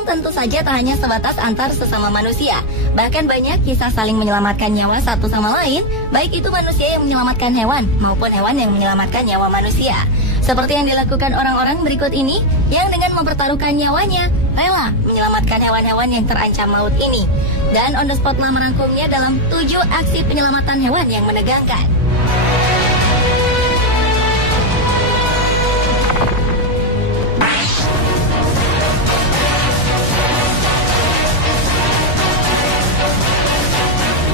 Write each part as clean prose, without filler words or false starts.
Penolong tentu saja tak hanya sebatas antar sesama manusia. Bahkan banyak kisah saling menyelamatkan nyawa satu sama lain, baik itu manusia yang menyelamatkan hewan maupun hewan yang menyelamatkan nyawa manusia. Seperti yang dilakukan orang-orang berikut ini, yang dengan mempertaruhkan nyawanya, rela menyelamatkan hewan-hewan yang terancam maut ini. Dan On The Spot telah merangkumnya dalam 7 aksi penyelamatan hewan yang menegangkan.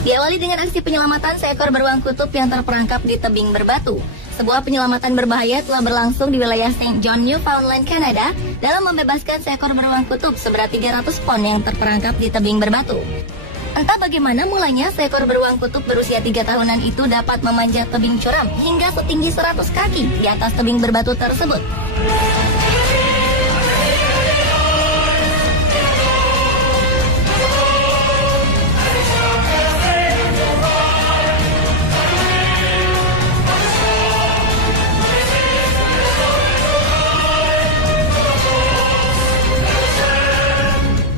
Diawali dengan aksi penyelamatan seekor beruang kutub yang terperangkap di tebing berbatu. Sebuah penyelamatan berbahaya telah berlangsung di wilayah St. John, Newfoundland, Kanada dalam membebaskan seekor beruang kutub seberat 300 pon yang terperangkap di tebing berbatu. Entah bagaimana mulanya seekor beruang kutub berusia 3 tahunan itu dapat memanjat tebing curam hingga setinggi 100 kaki di atas tebing berbatu tersebut.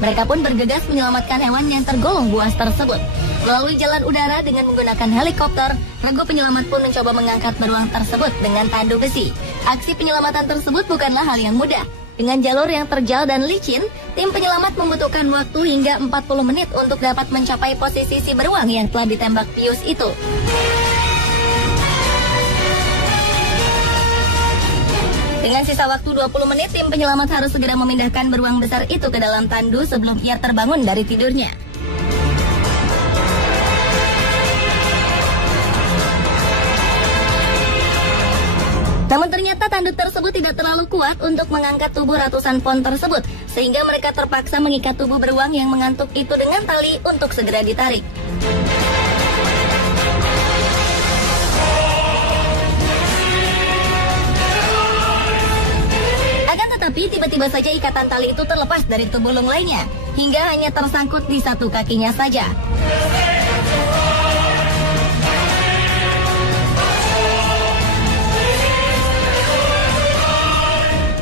Mereka pun bergegas menyelamatkan hewan yang tergolong buas tersebut. Melalui jalan udara dengan menggunakan helikopter, regu penyelamat pun mencoba mengangkat beruang tersebut dengan tandu besi. Aksi penyelamatan tersebut bukanlah hal yang mudah. Dengan jalur yang terjal dan licin, tim penyelamat membutuhkan waktu hingga 40 menit untuk dapat mencapai posisi si beruang yang telah ditembak pius itu. Dengan sisa waktu 20 menit, tim penyelamat harus segera memindahkan beruang besar itu ke dalam tandu sebelum ia terbangun dari tidurnya. Namun ternyata tandu tersebut tidak terlalu kuat untuk mengangkat tubuh ratusan pon tersebut, sehingga mereka terpaksa mengikat tubuh beruang yang mengantuk itu dengan tali untuk segera ditarik. Tapi tiba-tiba saja ikatan tali itu terlepas dari tubuh burung lainnya, hingga hanya tersangkut di satu kakinya saja.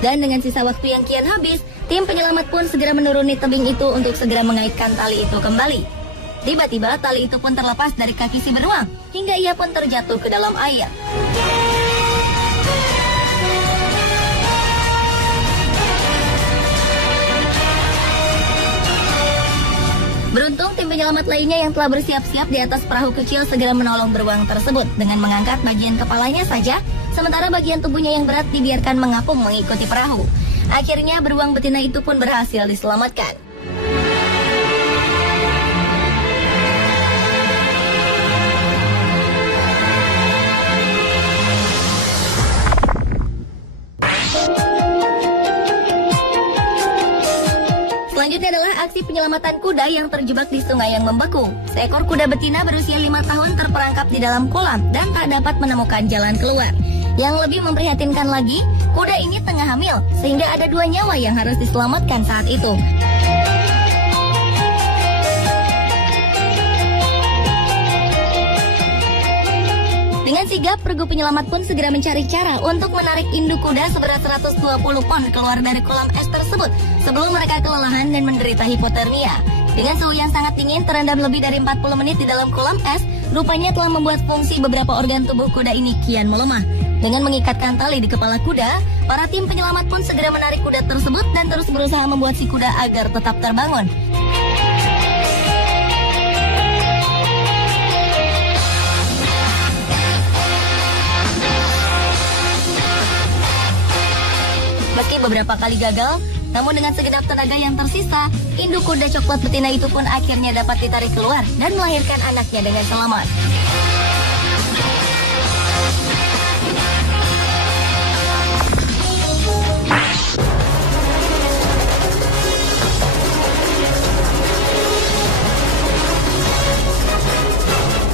Dan dengan sisa waktu yang kian habis, tim penyelamat pun segera menuruni tebing itu untuk segera mengaitkan tali itu kembali. Tiba-tiba tali itu pun terlepas dari kaki si beruang, hingga ia pun terjatuh ke dalam air. Beruntung tim penyelamat lainnya yang telah bersiap-siap di atas perahu kecil segera menolong beruang tersebut dengan mengangkat bagian kepalanya saja, sementara bagian tubuhnya yang berat dibiarkan mengapung mengikuti perahu. Akhirnya beruang betina itu pun berhasil diselamatkan. Selanjutnya adalah aksi penyelamatan kuda yang terjebak di sungai yang membeku. Seekor kuda betina berusia 5 tahun terperangkap di dalam kolam dan tak dapat menemukan jalan keluar. Yang lebih memprihatinkan lagi, kuda ini tengah hamil, sehingga ada 2 nyawa yang harus diselamatkan saat itu. Dengan sigap, regu penyelamat pun segera mencari cara untuk menarik induk kuda seberat 120 pon keluar dari kolam es tersebut sebelum mereka kelelahan dan menderita hipotermia. Dengan suhu yang sangat dingin terendam lebih dari 40 menit di dalam kolam es, rupanya telah membuat fungsi beberapa organ tubuh kuda ini kian melemah. Dengan mengikatkan tali di kepala kuda, para tim penyelamat pun segera menarik kuda tersebut dan terus berusaha membuat si kuda agar tetap terbangun. Meski beberapa kali gagal, namun dengan segenap tenaga yang tersisa, induk kuda coklat betina itu pun akhirnya dapat ditarik keluar dan melahirkan anaknya dengan selamat.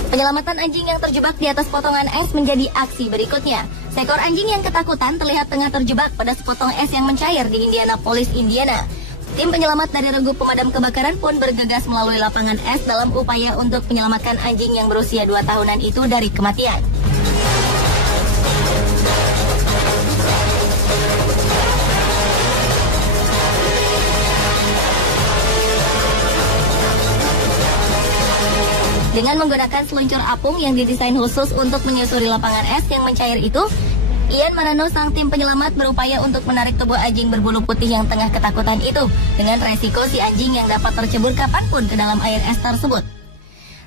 Penyelamatan anjing yang terjebak di atas potongan es menjadi aksi berikutnya. Seekor anjing yang ketakutan terlihat tengah terjebak pada sepotong es yang mencair di Indianapolis, Indiana. Tim penyelamat dari regu pemadam kebakaran pun bergegas melalui lapangan es dalam upaya untuk menyelamatkan anjing yang berusia 2 tahunan itu dari kematian. Dengan menggunakan seluncur apung yang didesain khusus untuk menyusuri lapangan es yang mencair itu, Ian Marano sang tim penyelamat berupaya untuk menarik tubuh anjing berbulu putih yang tengah ketakutan itu dengan resiko si anjing yang dapat tercebur kapanpun ke dalam air es tersebut.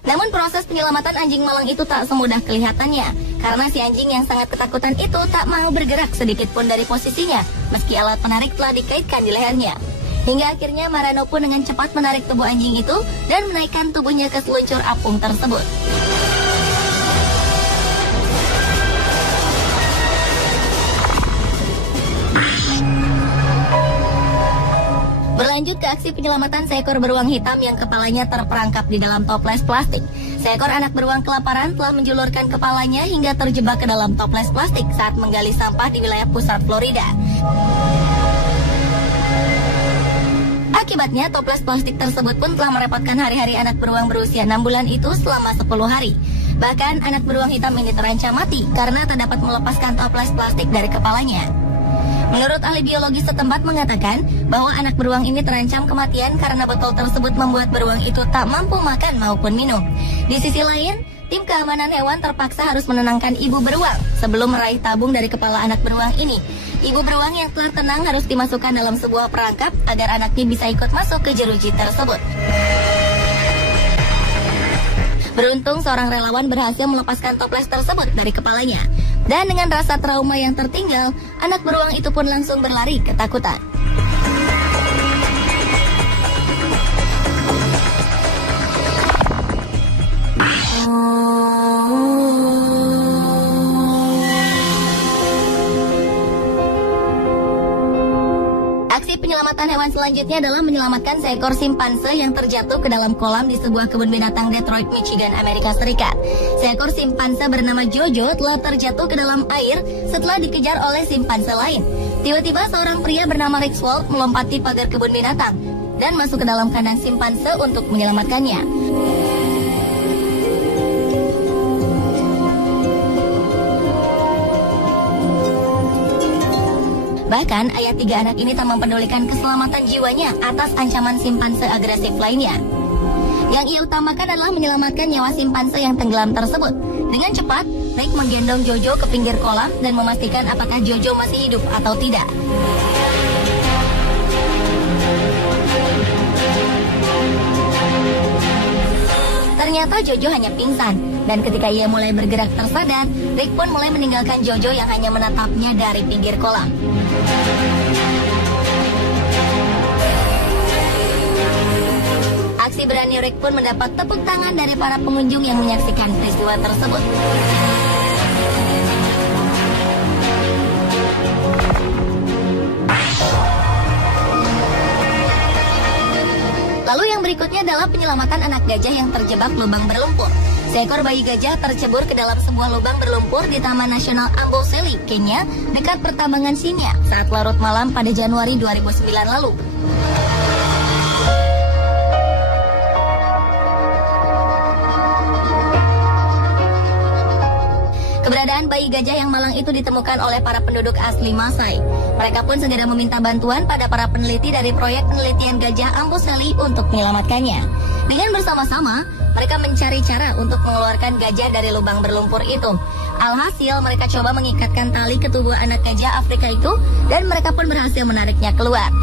Namun proses penyelamatan anjing malang itu tak semudah kelihatannya, karena si anjing yang sangat ketakutan itu tak mau bergerak sedikit pun dari posisinya, meski alat penarik telah dikaitkan di lehernya. Hingga akhirnya Marano pun dengan cepat menarik tubuh anjing itu dan menaikkan tubuhnya ke seluncur apung tersebut. Berlanjut ke aksi penyelamatan seekor beruang hitam yang kepalanya terperangkap di dalam toples plastik. Seekor anak beruang kelaparan telah menjulurkan kepalanya hingga terjebak ke dalam toples plastik saat menggali sampah di wilayah pusat Florida. Akibatnya, toples plastik tersebut pun telah merepotkan hari-hari anak beruang berusia 6 bulan itu selama 10 hari. Bahkan, anak beruang hitam ini terancam mati karena tak dapat melepaskan toples plastik dari kepalanya. Menurut ahli biologi setempat mengatakan bahwa anak beruang ini terancam kematian karena botol tersebut membuat beruang itu tak mampu makan maupun minum. Di sisi lain, tim keamanan hewan terpaksa harus menenangkan ibu beruang sebelum meraih tabung dari kepala anak beruang ini. Ibu beruang yang telah tenang harus dimasukkan dalam sebuah perangkap agar anaknya bisa ikut masuk ke jeruji tersebut. Beruntung seorang relawan berhasil melepaskan toples tersebut dari kepalanya. Dan dengan rasa trauma yang tertinggal, anak beruang itu pun langsung berlari ketakutan. Aksi penyelamatan hewan selanjutnya adalah menyelamatkan seekor simpanse yang terjatuh ke dalam kolam di sebuah kebun binatang Detroit, Michigan, Amerika Serikat. Seekor simpanse bernama Jojo telah terjatuh ke dalam air setelah dikejar oleh simpanse lain. Tiba-tiba seorang pria bernama Rick Swold melompati pagar kebun binatang dan masuk ke dalam kandang simpanse untuk menyelamatkannya. Bahkan, ayah 3 anak ini tak mempedulikan keselamatan jiwanya atas ancaman simpanse agresif lainnya. Yang ia utamakan adalah menyelamatkan nyawa simpanse yang tenggelam tersebut. Dengan cepat, Rick menggendong Jojo ke pinggir kolam dan memastikan apakah Jojo masih hidup atau tidak. Ternyata Jojo hanya pingsan, dan ketika ia mulai bergerak tersadar, Rick pun mulai meninggalkan Jojo yang hanya menatapnya dari pinggir kolam. Aksi berani Rick pun mendapat tepuk tangan dari para pengunjung yang menyaksikan peristiwa tersebut. Lalu yang berikutnya adalah penyelamatan anak gajah yang terjebak lubang berlumpur. Seekor bayi gajah tercebur ke dalam sebuah lubang berlumpur di Taman Nasional Amboseli, Kenya, dekat pertambangan Sinya saat larut malam pada Januari 2009 lalu. Keberadaan bayi gajah yang malang itu ditemukan oleh para penduduk asli Masai. Mereka pun segera meminta bantuan pada para peneliti dari proyek penelitian gajah Amboseli untuk menyelamatkannya. Dengan bersama-sama, mereka mencari cara untuk mengeluarkan gajah dari lubang berlumpur itu. Alhasil, mereka coba mengikatkan tali ke tubuh anak gajah Afrika itu, dan mereka pun berhasil menariknya keluar.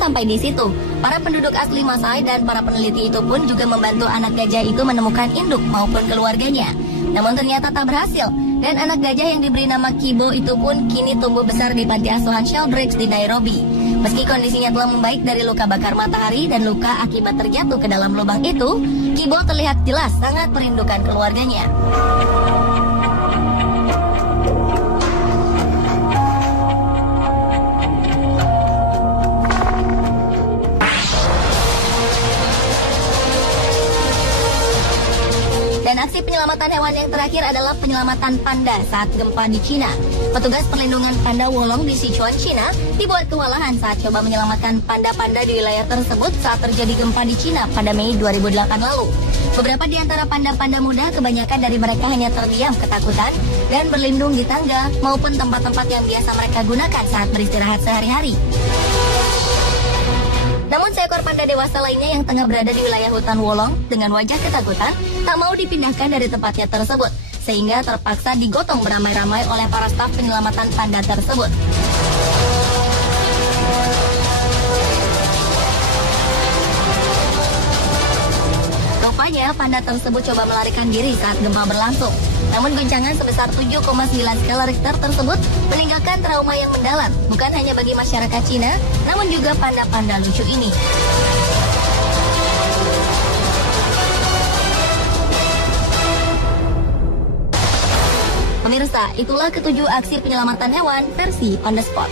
Sampai di situ, para penduduk asli Masai dan para peneliti itu pun juga membantu anak gajah itu menemukan induk maupun keluarganya. Namun ternyata tak berhasil, dan anak gajah yang diberi nama Kibo itu pun kini tumbuh besar di panti asuhan Shelbridge di Nairobi. Meski kondisinya telah membaik dari luka bakar matahari dan luka akibat terjatuh ke dalam lubang itu, Kibo terlihat jelas sangat merindukan keluarganya. Dan aksi penyelamatan hewan yang terakhir adalah penyelamatan panda saat gempa di Cina. Petugas perlindungan panda Wolong di Sichuan, Cina, dibuat kewalahan saat coba menyelamatkan panda-panda di wilayah tersebut saat terjadi gempa di Cina pada Mei 2008 lalu. Beberapa di antara panda-panda muda, kebanyakan dari mereka hanya terdiam ketakutan dan berlindung di tangga maupun tempat-tempat yang biasa mereka gunakan saat beristirahat sehari-hari. seekor panda dewasa lainnya yang tengah berada di wilayah hutan Wolong dengan wajah ketakutan tak mau dipindahkan dari tempatnya tersebut, sehingga terpaksa digotong beramai-ramai oleh para staf penyelamatan panda tersebut. Rupanya panda tersebut coba melarikan diri saat gempa berlangsung. Namun guncangan sebesar 7,9 skala Richter tersebut meninggalkan trauma yang mendalam, bukan hanya bagi masyarakat Cina, namun juga panda-panda lucu ini. Pemirsa, itulah ketujuh aksi penyelamatan hewan versi On The Spot.